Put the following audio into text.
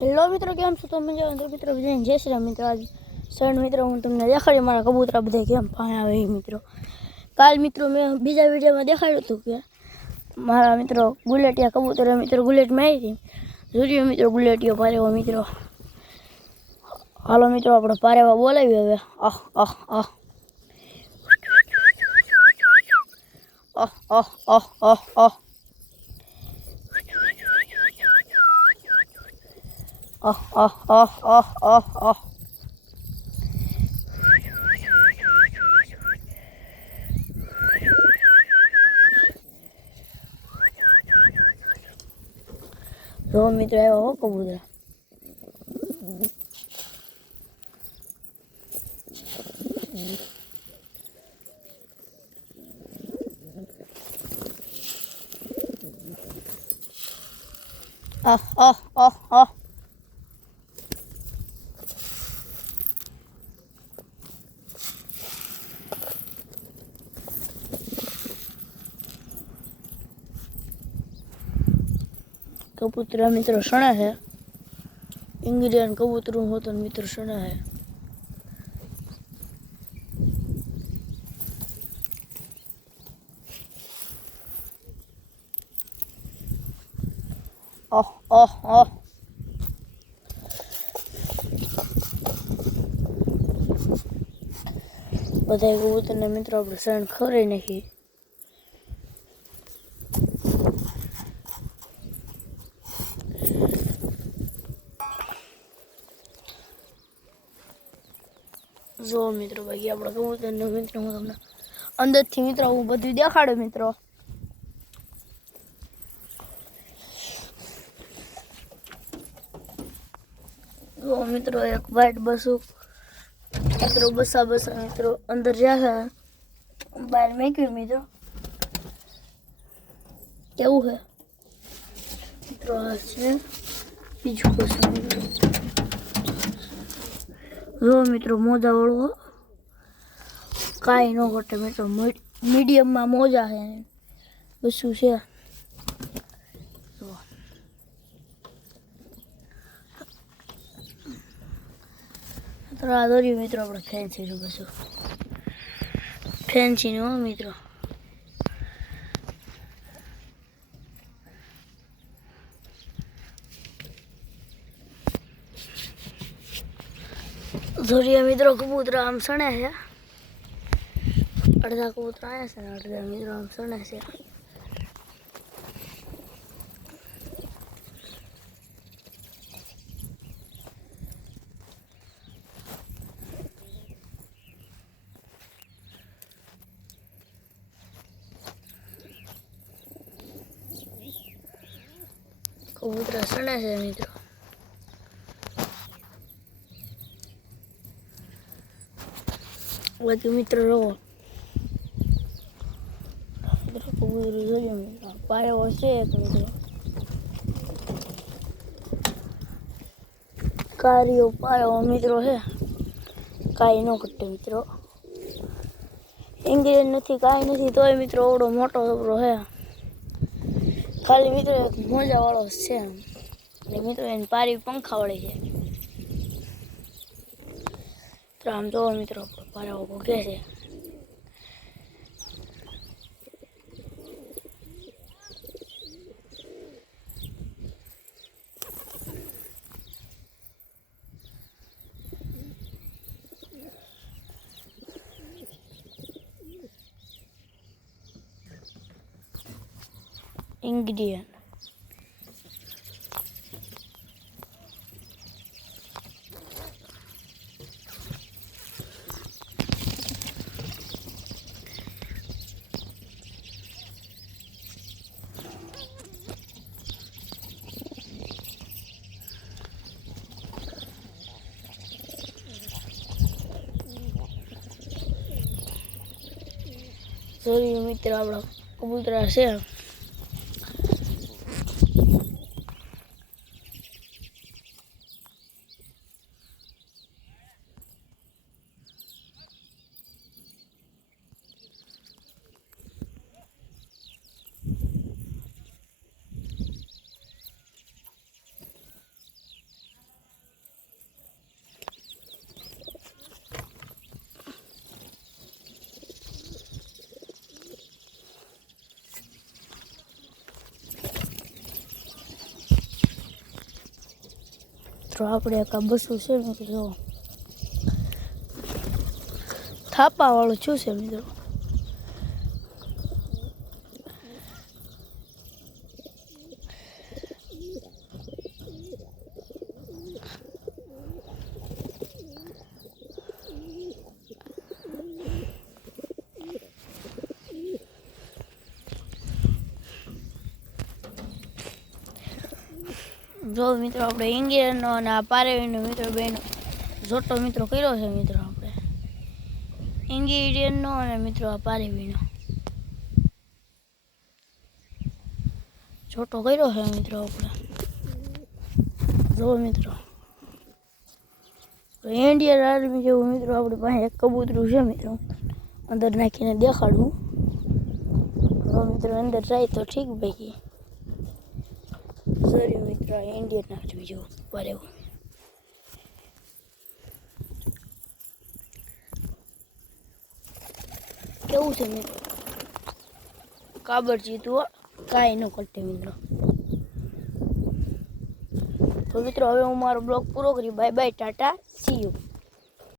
Hello મિત્રો, કેમ છો તમે? મિત્રો જય શ્રી રામ. મિત્રો આજ સણ મિત્રો હું તમને દેખાડી મારા કબૂતરા બધા કેમ પાણી આવે મિત્રો. કાલ મિત્રો મેં બીજા વિડીયોમાં દેખાડ્યું હતું કે મારા મિત્રો ગુલેટિયા કબૂતર મિત્રો ગુલેટ મારી હતી. જોયું મિત્રો ગુલેટીઓ પારેવા મિત્રો. હાલો મિત્રો આપણે પારેવા બોલાવી હવે. આહ આહ આહ આહ આહ આહ આહ આહ આહ આહ આહ આહ આહ. જો મિત્રો આવ્યા હો કબૂતર. આહ આહ આહ આહ. કબૂતર મિત્રો સણા છે. ઇંગ્લિયન કબૂતરું હોતો મિત્રો સણા છે. આહ આહ આહ. બધા કબૂતરને મિત્રો આપણે સણ ખવડાવી નાખી. જો મિત્રો બાકી આપણા કબૂતરને મિત્રો હું તમને અંદરથી મિત્રો હું બધું દેખાડું મિત્રો. જો મિત્રો એક વ્હાઈટ બસુક મિત્રો બસા મિત્રો અંદર જ્યાં બહાર મેક્યું મિત્રો. કેવું છે મિત્રો? આ છે બીજું બસું મિત્રો. જો મિત્રો મોજા વાળો કાંઈ ન ઘટે મિત્રો. મીડિયમમાં મોજા છે બસું છે. આ દોર્યું મિત્રો આપણે ફેન્સીનું બસું. ફેન્સીનું હો મિત્રો. ધોરિયા મિત્રો કબૂતરા આમ સણે છે. અડધા કબૂતરા આવ્યા છે ને અડધા મિત્રો આમ સણે છે. કબૂતરા સણે છે મિત્રો. બાકી મિત્રો રહો કબૂતર જોયો મિત્રો પાયો છે એક મિત્રો. કારિયો પાયો મિત્રો છે. કાંઈ ન ઘટે મિત્રો. ઇંગ્લિયન નથી કાંઈ નથી તોય મિત્રો ઓવડો મોટો જબરો છે. ખાલી મિત્રો એક મોજા વાળો છે અને મિત્રો એને પારી પંખાવાળી છે. તો આમ જોવો મિત્રો પારાઓ ભૂગે છે. ઇંગ્લિયન જોયું મિત્રો આપણા કબૂતરા છે. મિત્રો આપણે એક આ બસું છે મિત્રો, જો થાપાવાળું શું છે મિત્રો. જો મિત્રો આપણે ઇંગેરનો અને આ પારેવીનો મિત્રો બેનો જોટો મિત્રો કર્યો છે મિત્રો. આપણે ઇંગેરિયનનો અને મિત્રો આ પારેવીનો જોટો કર્યો છે મિત્રો. આપણે જો મિત્રો ઇન્ડિયન આર્મી જેવું મિત્રો આપણી પાસે એક કબૂતરું છે મિત્રો, અંદર નાખીને દેખાડવું. જો મિત્રો અંદર જાય તો ઠીક ભાઈ. સોરી મિત્રો ઇન્ડિયન નાખજો જો પર એવું. કેવું છે મિત્રો, કાબર જીતું કાંઈ ન કરતે મિત્રો. તો મિત્રો હવે હું મારો બ્લોગ પૂરો કરી. Bye bye, Tata, C you.